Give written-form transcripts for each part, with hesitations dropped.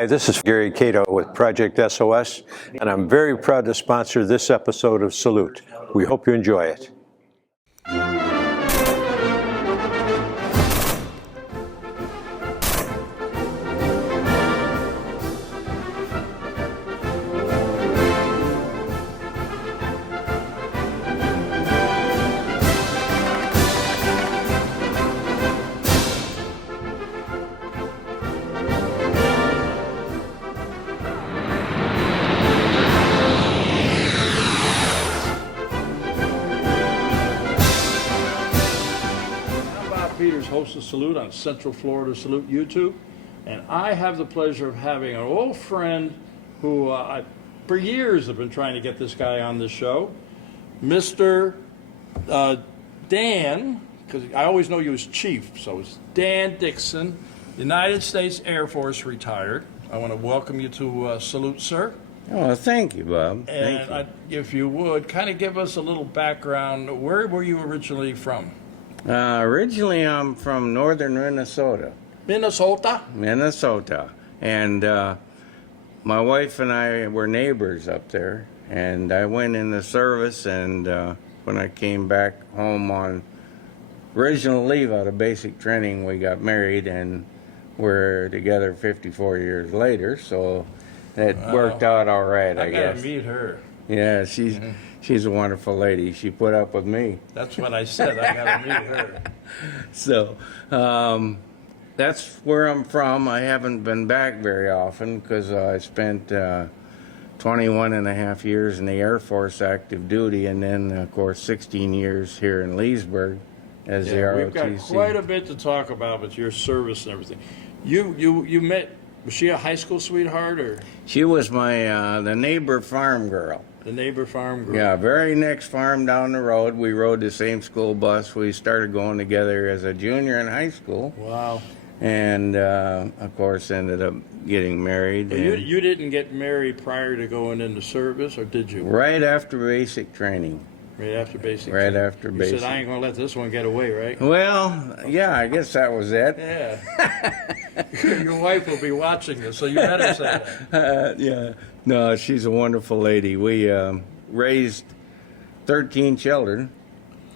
Hi, this is Gary Cato with Project SOS, and I'm very proud to sponsor this episode of Salute. We hope you enjoy it. Host of Salute on Central Florida Salute YouTube, and I have the pleasure of having an old friend who I, for years, have been trying to get this guy on the show, Mr. Dan, because I always know you as Chief, so it's Dan Dixon, United States Air Force retired. I want to welcome you to Salute, sir. Oh, thank you, Bob. And Thank you. if you would, kind of give us a little background. Where were you originally from? Originally, I'm from northern Minnesota. Minnesota? And my wife and I were neighbors up there. And I went in the service, and when I came back home on original leave out of basic training, we got married, and we're together 54 years later. So it worked out all right, I guess. I gotta meet her. Yeah, she's a wonderful lady. She put up with me. That's what I said. I got to meet her. So that's where I'm from. I haven't been back very often because I spent 21 and a half years in the Air Force active duty, and then, of course, 16 years here in Leesburg as the ROTC. We've got quite a bit to talk about with your service and everything. You met, was she a high school sweetheart, or? She was my the neighbor farm girl. The neighbor farm girl. Yeah, very next farm down the road. We rode the same school bus. We started going together as a junior in high school. Wow. And, of course, ended up getting married. You didn't get married prior to going into service, or did you? Right after basic training. Right after basic Right training. after basic. You said, I ain't going to let this one get away, right? Well, yeah, I guess that was it. Yeah. Your wife will be watching this, so you better say that. Yeah. No, she's a wonderful lady. We raised 13 children.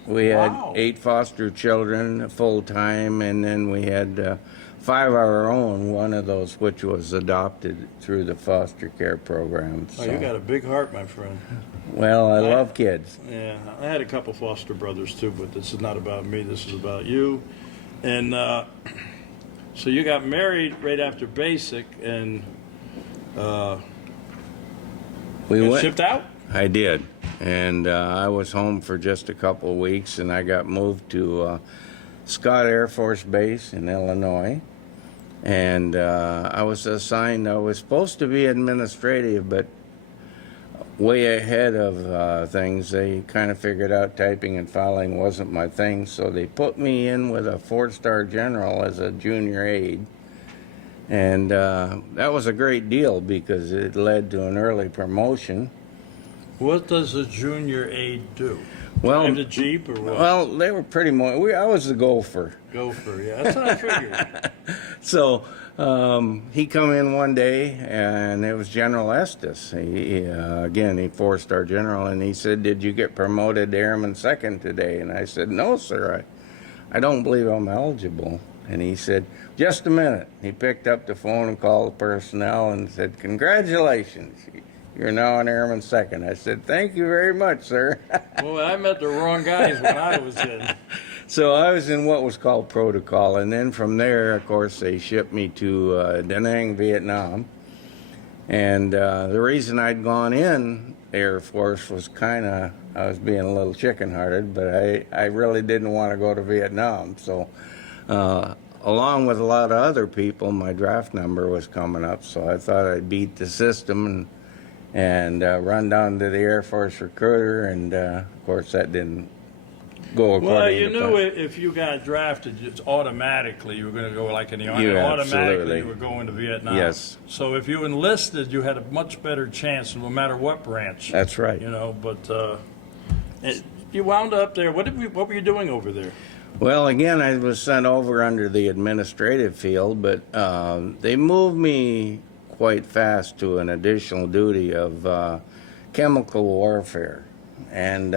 We had 8 foster children full time, and then we had 5 of our own, one of those which was adopted through the foster care program. So. Oh, you got a big heart, my friend. Well, I love kids. Yeah, I had a couple foster brothers too, but this is not about me. This is about you. And so you got married right after basic, and we went shipped out? I did. And I was home for just a couple of weeks, and I got moved to Scott Air Force Base in Illinois. And I was assigned, I was supposed to be administrative, but way ahead of things, they kind of figured out typing and filing wasn't my thing, so they put me in with a 4-star general as a junior aide. And that was a great deal because it led to an early promotion. What does a junior aide do? Well, Drive the Jeep or what? Well, they were pretty much. I was the gopher. Gopher, yeah, that's what I figured. So he come in one day, and it was General Estes. He 4-star general, and he said, "Did you get promoted to Airman Second today?" And I said, "No, sir. I don't believe I'm eligible." And he said, "Just a minute." He picked up the phone and called the personnel and said, "Congratulations. You're now an Airman Second." I said, "Thank you very much, sir." Well, I met the wrong guys when I was in. So I was in what was called protocol, and then from there, of course, they shipped me to Da Nang, Vietnam. And the reason I'd gone in Air Force was I was being a little chicken-hearted, but I really didn't want to go to Vietnam. So along with a lot of other people, my draft number was coming up, so I thought I'd beat the system and run down to the Air Force recruiter, and of course that didn't go according to Well, you plan. knew if you got drafted, it's automatically you were going to go like in the Army. Yeah, automatically absolutely. you were going to Vietnam. Yes. So if you enlisted, you had a much better chance, no matter what branch. That's right. You know, but you wound up there. What were you doing over there? Well, again, I was sent over under the administrative field, but they moved me quite fast to an additional duty of chemical warfare. And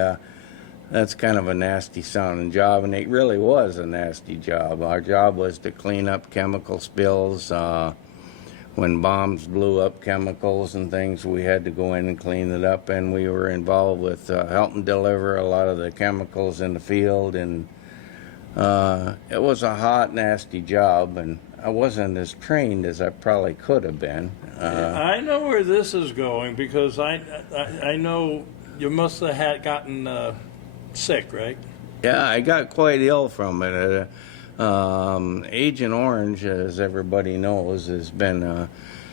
that's kind of a nasty sounding job, and it really was a nasty job. Our job was to clean up chemical spills. When bombs blew up chemicals and things, we had to go in and clean it up, and we were involved with helping deliver a lot of the chemicals in the field, and it was a hot, nasty job, and I wasn't as trained as I probably could have been. I know where this is going, because I know you must have gotten sick, right? Yeah, I got quite ill from it. Agent Orange, as everybody knows, has been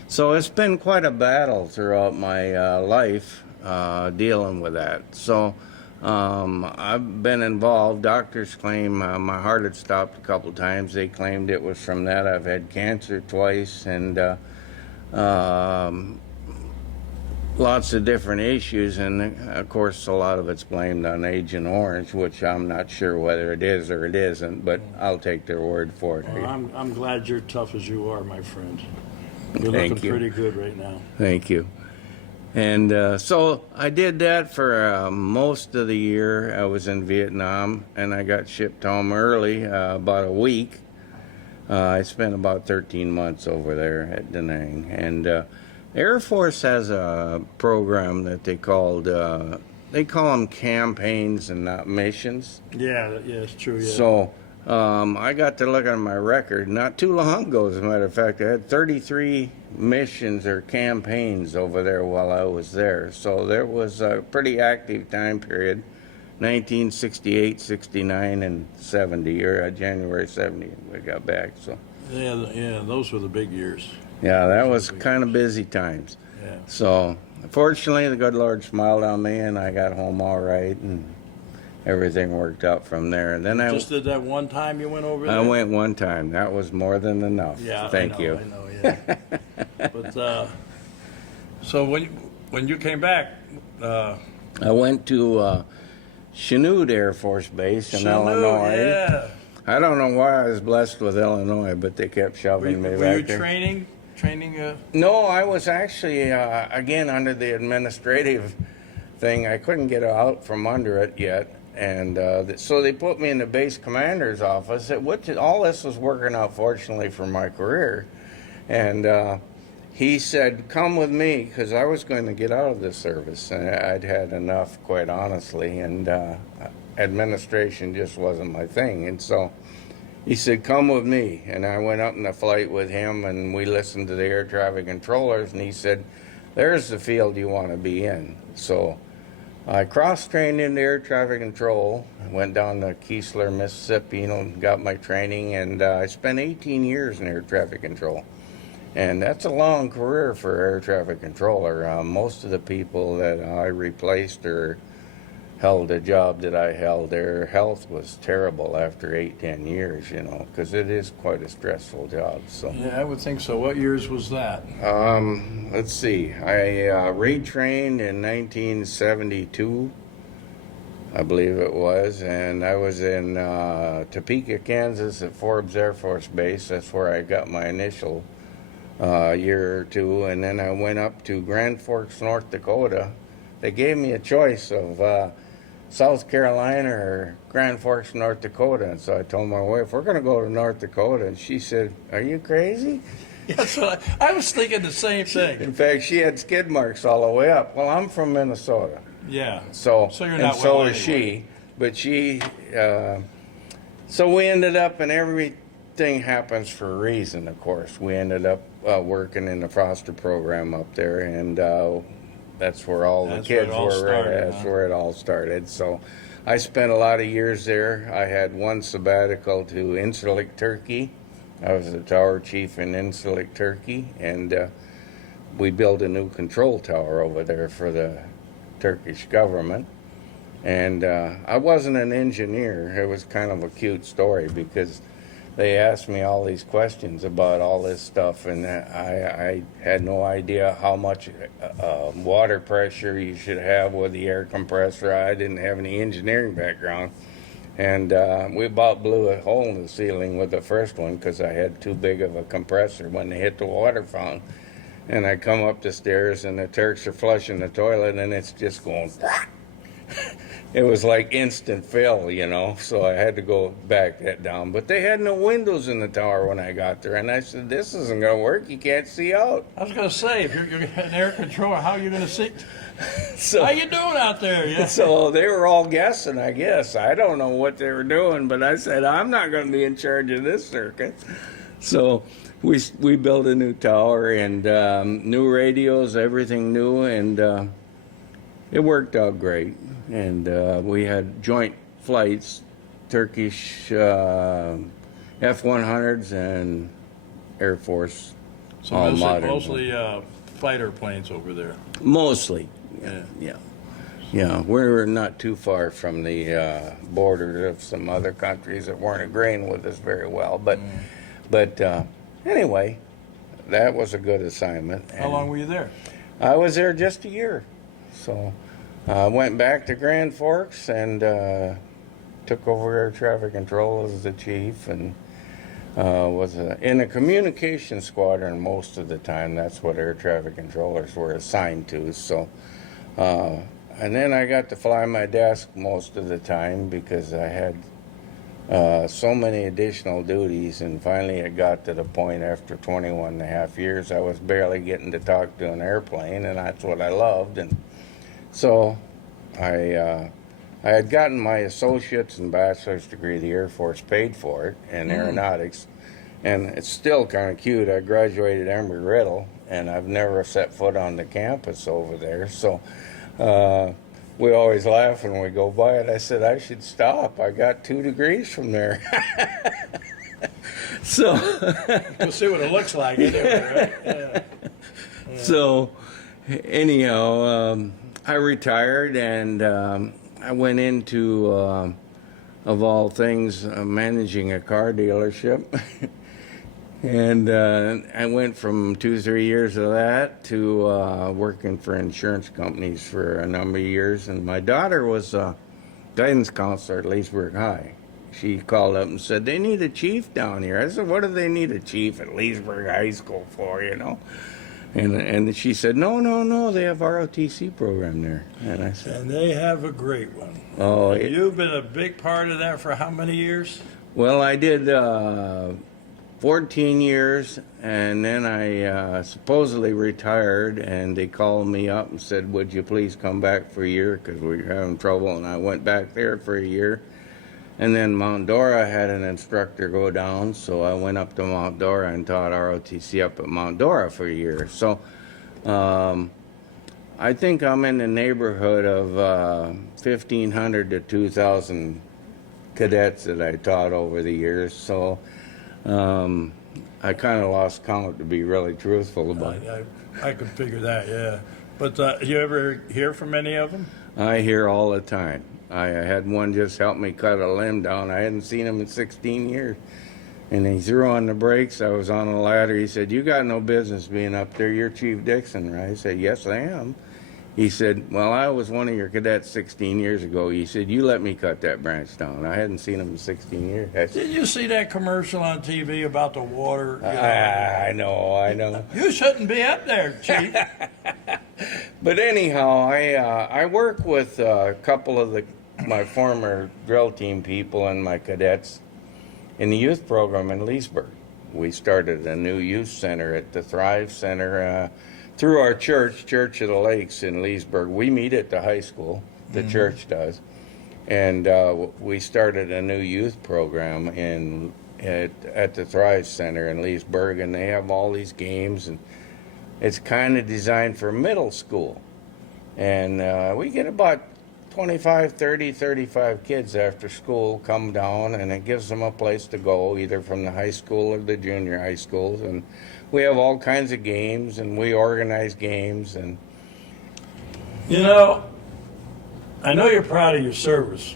so it's been quite a battle throughout my life dealing with that. So I've been involved. Doctors claim my heart had stopped a couple times. They claimed it was from that. I've had cancer twice, and lots of different issues, and of course a lot of it's blamed on Agent Orange, which I'm not sure whether it is or it isn't, but I'll take their word for it. Well, I'm glad you're tough as you are, my friend. You're Thank looking you. pretty good right now. Thank you. And so I did that for most of the year. I was in Vietnam, and I got shipped home early, about a week. I spent about 13 months over there at Da Nang, and Air Force has a program that they call them campaigns and not missions. Yeah, it's true. Yeah. So I got to look on my record not too long ago, as a matter of fact. I had 33 missions or campaigns over there while I was there. So there was a pretty active time period, 1968, 69, and 70, or January 70 we got back. So yeah, those were the big years. yeah, that was kind of busy times. Yeah. So fortunately, the good Lord smiled on me, and I got home all right, and everything worked out from there. And then Just did that one time you went over there? I went one time. That was more than enough. Yeah, Thank you. I know, yeah. But so when you came back, I went to Chanute Air Force Base in Chanute, Illinois. yeah. I don't know why I was blessed with Illinois, but they kept shoving me Were back you there. training? No, I was actually, again, under the administrative thing. I couldn't get out from under it yet. And so they put me in the base commander's office, which all this was working out fortunately for my career. And he said, come with me, because I was going to get out of the service. And I'd had enough, quite honestly, and administration just wasn't my thing. And so he said, come with me. And I went up in the flight with him, and we listened to the air traffic controllers, and he said, there's the field you want to be in. So I cross-trained into air traffic control, went down to Keesler, Mississippi, got my training, and I spent 18 years in air traffic control. And that's a long career for air traffic controller. Most of the people that I replaced or held a job that I held, their health was terrible after 8-10 years, because it is quite a stressful job. So Yeah, I would think so. What years was that? let's see. I retrained in 1972, I believe it was, and I was in Topeka, Kansas at Forbes Air Force Base. That's where I got my initial year or two, and then I went up to Grand Forks, North Dakota. They gave me a choice of South Carolina or Grand Forks, North Dakota, and so I told my wife, we're going to go to North Dakota, and she said, are you crazy? Yeah, so I was thinking the same thing. In fact, she had skid marks all the way up. Well, I'm from Minnesota, Yeah. so you're not and so well is anyway. she, but she, so we ended up, and everything happens for a reason, of course. We ended up working in the foster program up there, and that's where all the That's where it kids all were. started, That's huh? where it all started. So I spent a lot of years there. I had one sabbatical to Incirlik, Turkey. I was the tower chief in Incirlik, Turkey, and we built a new control tower over there for the Turkish government. And I wasn't an engineer. It was kind of a cute story because they asked me all these questions about all this stuff, and I had no idea how much water pressure you should have with the air compressor. I didn't have any engineering background, and we about blew a hole in the ceiling with the first one because I had too big of a compressor when they hit the water fountain. And I come up the stairs, and the Turks are flushing the toilet, and it's just going. It was like instant fill, you know, so I had to go back that down. But they had no windows in the tower when I got there, and I said, this isn't going to work. You can't see out. I was going to say, if you're an air controller, how are you going to see? So, how you doing out there? Yeah. So they were all guessing, I guess. I don't know what they were doing, but I said, I'm not going to be in charge of this circuit. So we built a new tower and new radios, everything new, and it worked out great. And we had joint flights, Turkish F-100s and Air Force, So all mostly, modern. mostly fighter planes over there. Mostly, Yeah. yeah. Yeah, we're not too far from the border of some other countries that weren't agreeing with us very well. But anyway, that was a good assignment. How long were you there? I was there just a year. So I went back to Grand Forks and took over air traffic control as the chief and was in a communication squadron most of the time. That's what air traffic controllers were assigned to. So, and then I got to fly my desk most of the time because I had so many additional duties, and finally it got to the point after 21 and a half years I was barely getting to talk to an airplane, and that's what I loved. And so I had gotten my associate's and bachelor's degree. The Air Force paid for it in aeronautics, and it's still kind of cute. I graduated Embry-Riddle, and I've never set foot on the campus over there. So we always laugh when we go by it. I said, I should stop. I got 2 degrees from there. So We'll see what it looks like anyway, right? Yeah. So anyhow, I retired, and I went into, of all things, managing a car dealership. And I went from 2-3 years of that to working for insurance companies for a number of years. And my daughter was a guidance counselor at Leesburg High. She called up and said, they need a chief down here. I said, what do they need a chief at Leesburg High School for, you know? And she said, no, they have ROTC program there. And I said, And they have a great one. oh, You've been a big part of that for how many years? well, I did 14 years, and then I supposedly retired, and they called me up and said, would you please come back for a year, because we were having trouble. And I went back there for a year. And then Mount Dora had an instructor go down, so I went up to Mount Dora and taught ROTC up at Mount Dora for a year. So I think I'm in the neighborhood of 1,500 to 2,000 cadets that I taught over the years. So I kind of lost count, to be really truthful about it. I could figure that, yeah. But you ever hear from any of them? I hear all the time. I had one just help me cut a limb down. I hadn't seen him in 16 years. And he threw on the brakes. I was on a ladder. He said, you got no business being up there. You're Chief Dixon, right? I said, yes, I am. He said, well, I was one of your cadets 16 years ago. He said, you let me cut that branch down. I hadn't seen him in 16 years. I said, Did you see that commercial on TV about the water? I know. You shouldn't be up there, Chief. But anyhow, I work with a couple of my former drill team people and my cadets in the youth program in Leesburg. We started a new youth center at the Thrive Center through our church of the Lakes in Leesburg. We meet at the high school, the church does, and we started a new youth program at the Thrive Center in Leesburg, and they have all these games, and it's kind of designed for middle school. And we get about 25, 30, 35 kids after school come down, and it gives them a place to go, either from the high school or the junior high schools. And we have all kinds of games, and we organize games. And You know, I know you're proud of your service,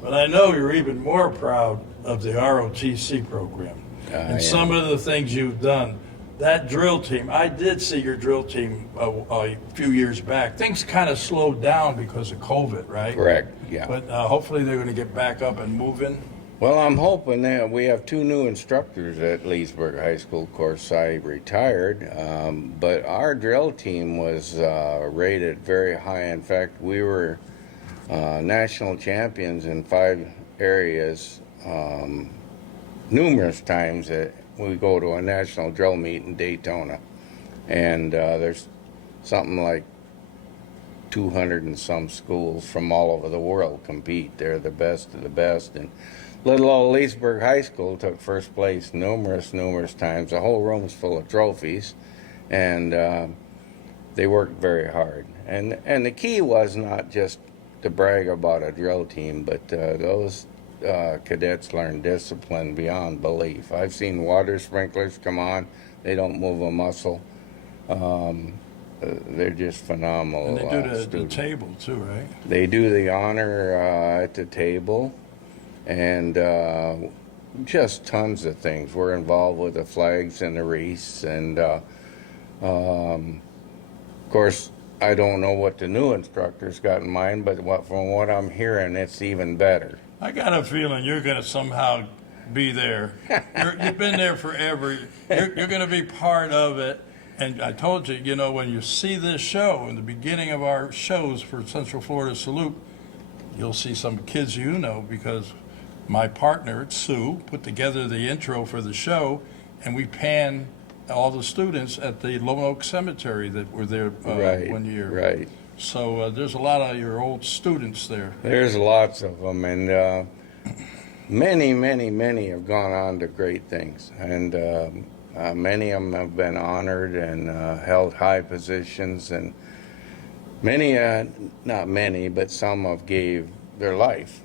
but I know you're even more proud of the ROTC program and some of the things you've done. That drill team, I did see your drill team a few years back. Things kind of slowed down because of COVID, right? correct, yeah. But hopefully they're going to get back up and moving. Well, I'm hoping that we have two new instructors at Leesburg High School. Of course, I retired, but our drill team was rated very high. In fact, we were national champions in 5 areas numerous times. That we go to a national drill meet in Daytona, and there's something like 200 and some schools from all over the world compete. They're the best of the best, and little old Leesburg High School took first place numerous times. The whole room's full of trophies, and they worked very hard. And the key was not just to brag about a drill team, but those cadets learned discipline beyond belief. I've seen water sprinklers come on; they don't move a muscle. They're just phenomenal. And they do the table too, right? They do the honor at the table, and just tons of things. We're involved with the flags and the wreaths, and of course, I don't know what the new instructors got in mind, but from what I'm hearing, it's even better. I got a feeling you're going to somehow be there. You've been there forever. You're going to be part of it. And I told you, when you see this show, in the beginning of our shows for Central Florida Salute, you'll see some kids because my partner, Sue, put together the intro for the show, and we pan all the students at the Lone Oak Cemetery that were there one year. Right. So there's a lot of your old students there. There's lots of them, and many have gone on to great things. And many of them have been honored and held high positions, and many, not many, but some have gave their life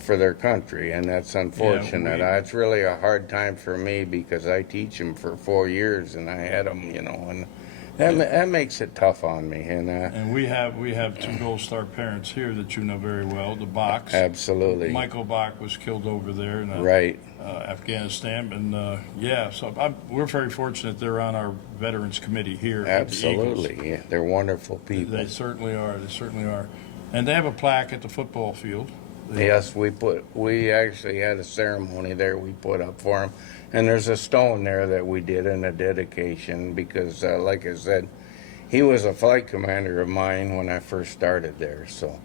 for their country, and that's unfortunate. It's really a hard time for me because I teach them for 4 years, and I had them, and that makes it tough on me. And we have 2 Gold Star parents here that you know very well, the Bachs. Absolutely. Michael Bach was killed over there in Afghanistan, and so we're very fortunate they're on our Veterans Committee here. Absolutely, yeah, they're wonderful people. They certainly are. And they have a plaque at the football field. Yes, we actually had a ceremony there we put up for him, and there's a stone there that we did in a dedication because, like I said, he was a flight commander of mine when I first started there. So,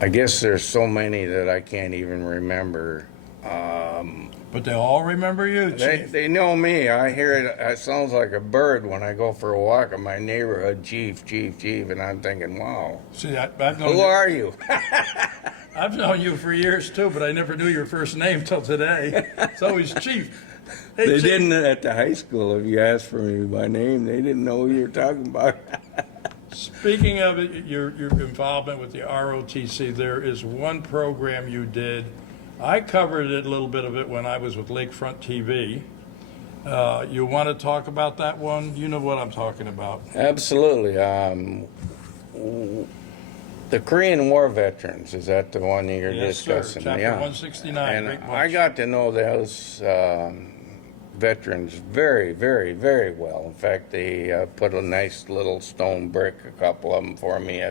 I guess there's so many that I can't even remember. But they all remember you, Chief. They know me. I hear it. It sounds like a bird when I go for a walk in my neighborhood. Chief, and I'm thinking, wow. See, I've known Who are you? I've known you for years too, but I never knew your first name till today. It's always Chief. Hey, They Chief. didn't at the high school. If you asked for me by name, they didn't know who you were talking about. Speaking of it, your involvement with the ROTC, there is one program you did. I covered it a little bit of it when I was with Lakefront TV. You want to talk about that one? You know what I'm talking about. Absolutely. The Korean War veterans, is that the one that you're discussing? Sir. Chapter Yeah. 169. And great bunch. I got to know those veterans very well. In fact, they put a nice little stone brick, a couple of them for me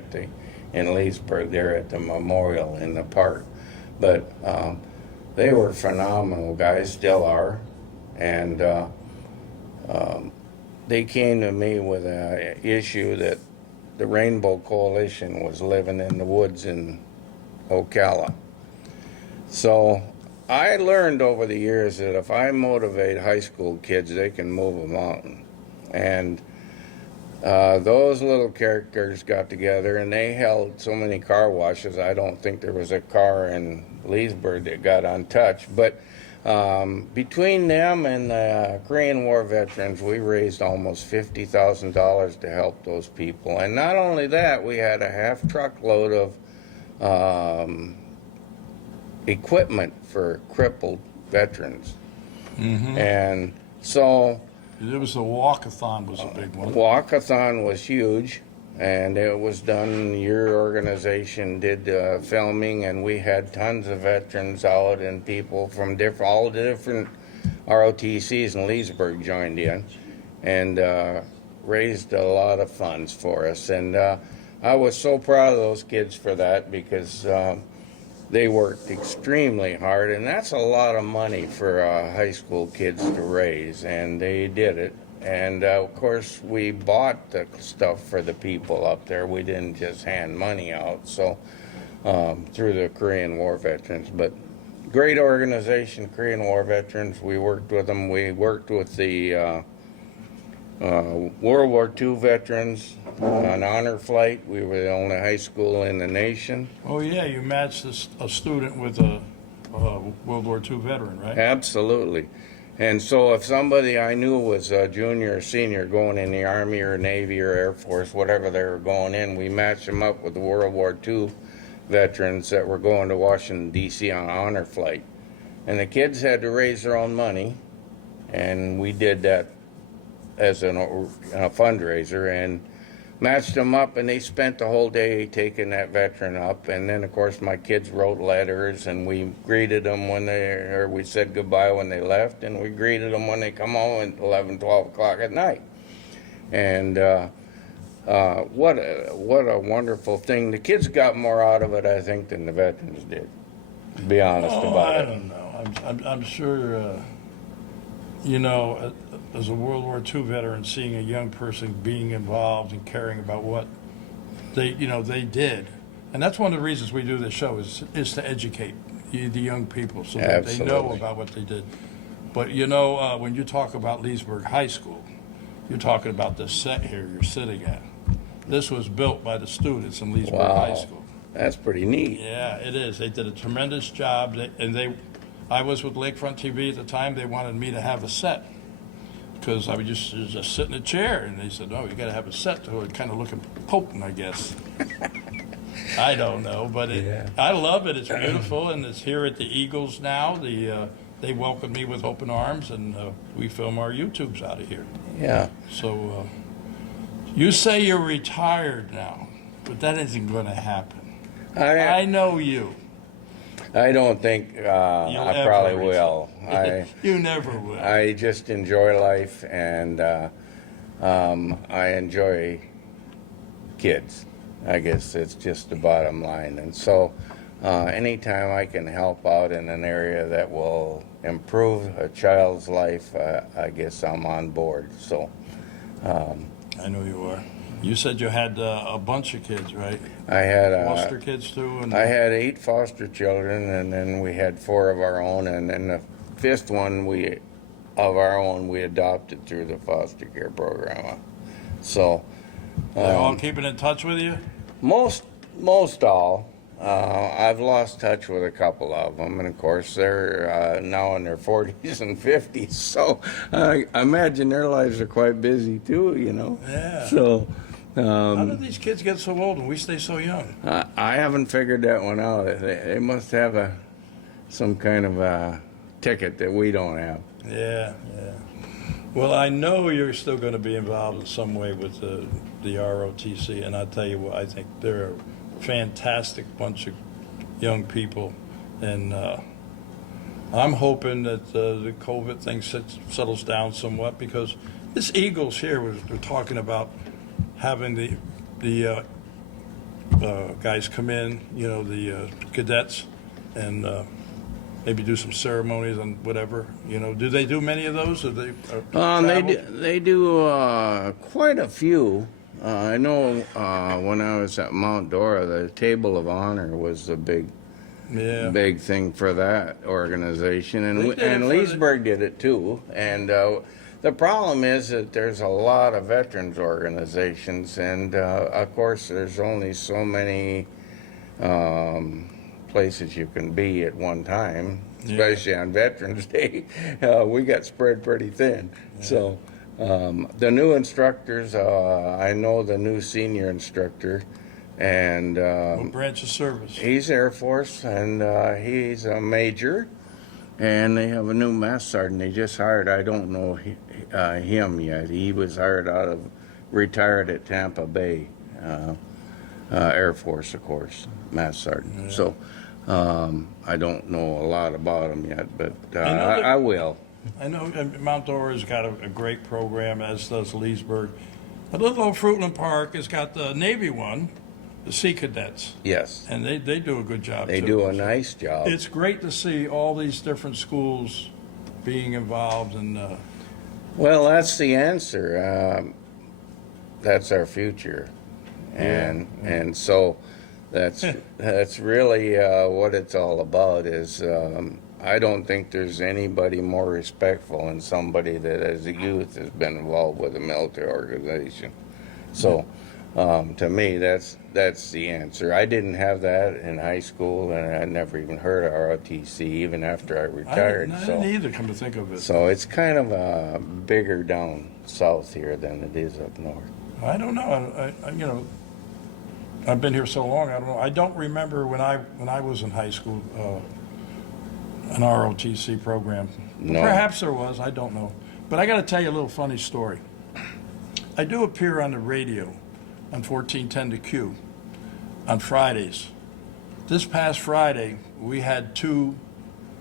in Leesburg there at the memorial in the park. But they were phenomenal guys, still are, and they came to me with an issue that the Rainbow Coalition was living in the woods in Ocala. So I learned over the years that if I motivate high school kids, they can move a mountain. And those little characters got together and they held so many car washes. I don't think there was a car in Leesburg that got untouched. But between them and the Korean War veterans, we raised almost $50,000 to help those people. And not only that, we had a half truckload of equipment for crippled veterans. Mm-hmm. And so It was the walkathon was a big one. Walkathon was huge, and it was done. Your organization did filming, and we had tons of veterans out, and people from all the different ROTCs in Leesburg joined in, and raised a lot of funds for us. And I was so proud of those kids for that because they worked extremely hard, and that's a lot of money for high school kids to raise, and they did it. And of course, we bought the stuff for the people up there. We didn't just hand money out. So through the Korean War veterans, but great organization, Korean War veterans. We worked with them. We worked with the World War II veterans on honor flight. We were the only high school in the nation. Oh yeah, you matched a student with a World War II veteran, right? Absolutely. And so if somebody I knew was a junior or senior going in the Army or Navy or Air Force, whatever they were going in, we matched them up with the World War II veterans that were going to Washington, D.C. on honor flight. And the kids had to raise their own money, and we did that as a fundraiser and matched them up, and they spent the whole day taking that veteran up. And then, of course, my kids wrote letters, and we greeted them we said goodbye when they left, and we greeted them when they come home at 11, 12 o'clock at night. And what a wonderful thing. The kids got more out of it, I think, than the veterans did, to be honest about it. I don't know. I'm sure, as a World War II veteran, seeing a young person being involved and caring about what they did. And that's one of the reasons we do this show is to educate the young people so that they know about what they did. But, when you talk about Leesburg High School, you're talking about this set here you're sitting at. This was built by the students in Leesburg High School. That's pretty neat. Yeah, it is. They did a tremendous job. I was with Lakefront TV at the time. They wanted me to have a set because I would just sit in a chair, and they said, "No, you got to have a set to it." Kind of looking potent, I guess. I don't know, but I love it. It's beautiful, and it's here at the Eagles now. They welcomed me with open arms, and we film our YouTubes out of here. Yeah. So you say you're retired now, but that isn't going to happen. I know you. I don't think I probably will. You never will. I just enjoy life, and I enjoy kids. I guess it's just the bottom line. And so anytime I can help out in an area that will improve a child's life, I guess I'm on board. So I know you are. You said you had a bunch of kids, right? I had foster kids too. I had 8 foster children, and then we had 4 of our own, and then the 5th one we adopted through the foster care program. So they're all keeping in touch with you? Most all. I've lost touch with a couple of them, and of course they're now in their 40s and 50s. So I imagine their lives are quite busy too, Yeah. So. How do these kids get so old and we stay so young? I haven't figured that one out. They must have some kind of a ticket that we don't have. Yeah. Well, I know you're still going to be involved in some way with the ROTC, and I'll tell you what, I think they're a fantastic bunch of young people, and I'm hoping that the COVID thing settles down somewhat, because this Eagles here, they're talking about having the guys come in, the cadets, and maybe do some ceremonies and whatever. Do they do many of those? Or they do quite a few. I know when I was at Mount Dora, the Table of Honor was a big thing for that organization, and Leesburg did it too. And the problem is that there's a lot of veterans organizations, and of course there's only so many places you can be at one time, especially on Veterans Day. We got spread pretty thin. Yeah. So the new instructors, I know the new senior instructor, and what branch of service? He's Air Force, and he's a major. And they have a new master sergeant they just hired. I don't know him yet. He was retired at Tampa Bay Air Force, of course, master sergeant. Yeah. So I don't know a lot about him yet, but I will. I know Mount Dora's got a great program, as does Leesburg. A little old Fruitland Park has got the Navy one, the Sea Cadets, Yes, and they do a good job, they too. do a nice job. It's great to see all these different schools being involved, and Well, that's the answer. That's our future, and so that's really what it's all about. Is I don't think there's anybody more respectful than somebody that, as a youth, has been involved with a military organization. So, to me, that's the answer. I didn't have that in high school, and I never even heard of ROTC even after I retired. I didn't either, come to think of it. So it's kind of bigger down south here than it is up north. I don't know. I've been here so long. I don't know. I don't remember when I was in high school an ROTC program. No. Perhaps there was. I don't know. But I got to tell you a little funny story. I do appear on the radio on 1410 to Q on Fridays. This past Friday, we had 2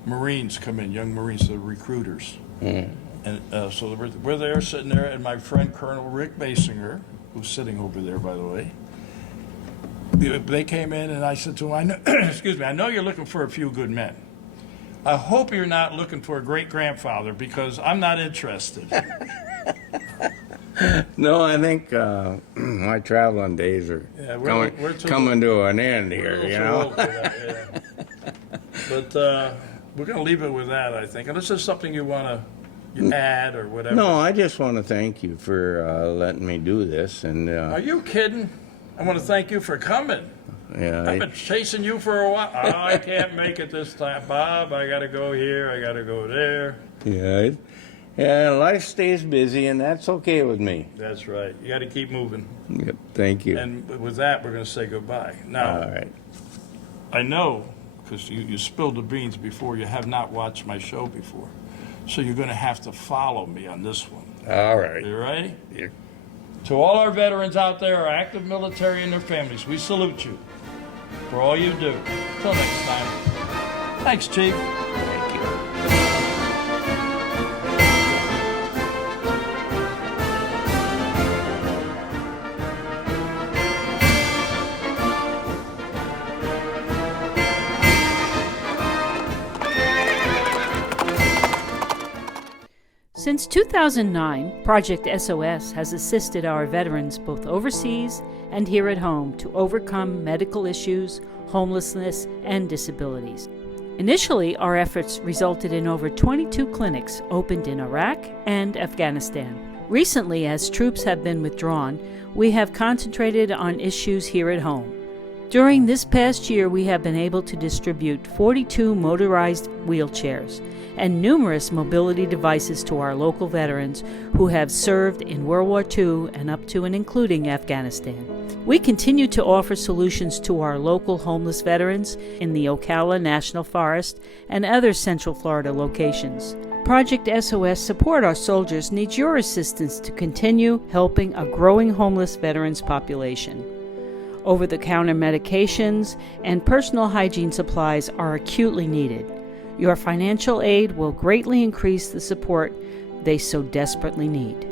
Marines come in, young Marines, the recruiters. And so we're there, sitting there, and my friend Colonel Rick Basinger, who's sitting over there, by the way, they came in, and I said to him, I know, excuse me, I know you're looking for a few good men. I hope you're not looking for a great-grandfather, because I'm not interested. No, I think my traveling days are we're coming to an end here, you know. But we're going to leave it with that, I think. Unless there's something you want to add or whatever. No, I just want to thank you for letting me do this. And Are you kidding? I want to thank you for coming. yeah, I've been chasing you for a while. Oh, I can't make it this time, Bob. I got to go here. I got to go there. yeah, life stays busy, and that's okay with me. That's right. You got to keep moving. Yep, thank you. And with that, we're going to say goodbye. Now, All right. I know, because you spilled the beans before, you have not watched my show before. So you're going to have to follow me on this one. All right. You ready? Yeah. To all our veterans out there, our active military and their families, we salute you for all you do. Till next time. Thanks, Chief. Thank you. Since 2009, Project SOS has assisted our veterans both overseas and here at home to overcome medical issues, homelessness, and disabilities. Initially, our efforts resulted in over 22 clinics opened in Iraq and Afghanistan. Recently, as troops have been withdrawn, we have concentrated on issues here at home. During this past year, we have been able to distribute 42 motorized wheelchairs and numerous mobility devices to our local veterans who have served in World War II and up to and including Afghanistan. We continue to offer solutions to our local homeless veterans in the Ocala National Forest and other Central Florida locations. Project SOS Support Our Soldiers needs your assistance to continue helping a growing homeless veterans population. Over-the-counter medications and personal hygiene supplies are acutely needed. Your financial aid will greatly increase the support they so desperately need.